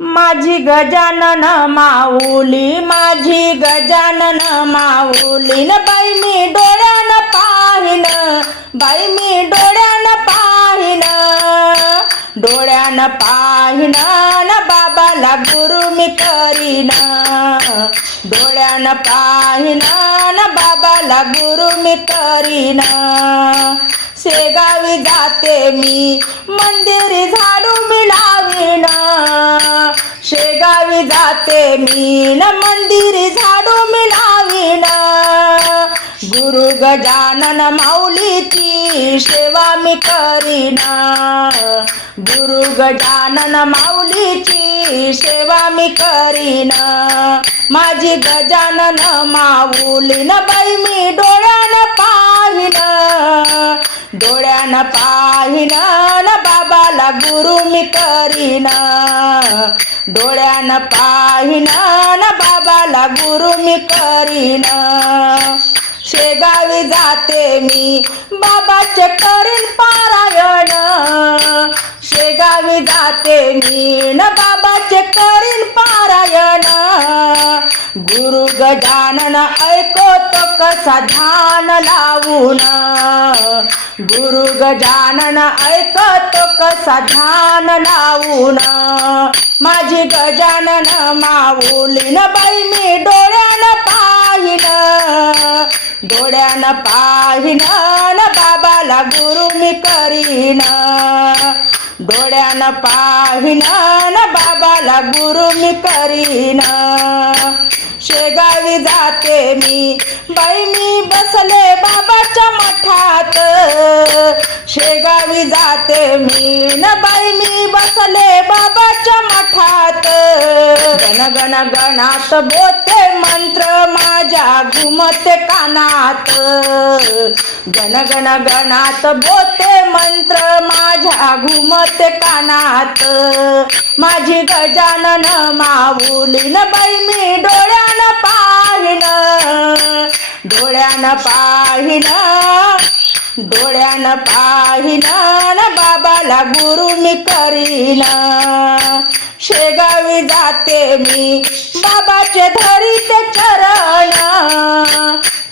माझी गजानन माऊली माझी गजानन माऊली न बाई मी डोळ्यानं पाहिन बाई मी डोळ्यानं पाहिन डोळ्यानं पाहिन न बाबाला गुरु मी करीन डोळ्यानं पाहिन न बाबाला गुरु मी करीन. शेगावी जाते मी मंदिरी झाडू मी लावीन जाते मी न मंदिरी झाडू मी लावीन गुरु गजानन माऊलीची सेवा मी करीन. गुरु गजानन माऊलीची सेवा मी करीन. माझी गजानन माऊलीन बाई मी डोळ्यानं पाहिन. डोळ्यानं पाहिन न बाबाला गुरु मी करीन. डोळ्यानं पाहिन न बाबाला गुरु मी करीन. शेगावी जाते मी बाबाचे करीन पारायण. शेगावी जाते मी न बाबाचे करीन पारायण. गुरु गजानन ऐकतो कसा ध्यान लावून. गुरु गजानन ऐकतो कसा ध्यान लावून. माझी गजानन माऊलीन बाई मी डोळ्यानं पाहिन. डोळ्यानं पाहिन बाबाला गुरु मी करीन. डोळ्यानं पाहिन न बाबाला गुरु मी करीन. शेगावी जाते मी बाई मी बसले बाबाच्या मठात. शेगावी जाते मी न बाई मी बसले बाबाच्या गण बोते मंत्र माझ्या घुमते कानात. गण गण गणात बोते मंत्र माझ्या घुमते कानात. माझी गजानन माऊलीन बाई मी डोळ्यानं पाहिन. डोळ्यानं पाहिन. डोळ्यानं पाहिलं बाबाला गुरु मी करीन. शेगावी जाते मी बाबाचे धरीते चरण.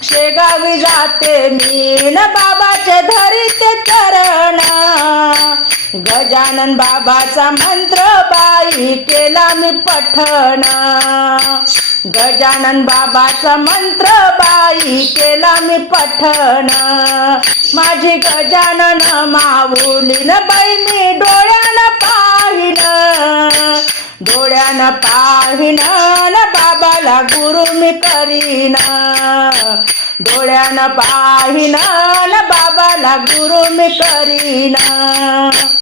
शेगावी जाते मी न बाबाचे धरीते चरण. गजानन बाबाचा मंत्र बाई केला मी पठण. गजानन बाबाचा मंत्र बाई केला मी पठण. माझी गजानन माऊलीन बाई मी डोळ्यानं पाहिन. डोळ्यानं पाहिन बाबाला गुरु मी करीन. डोळ्यानं पाहिन बाबाला गुरु मी करीन.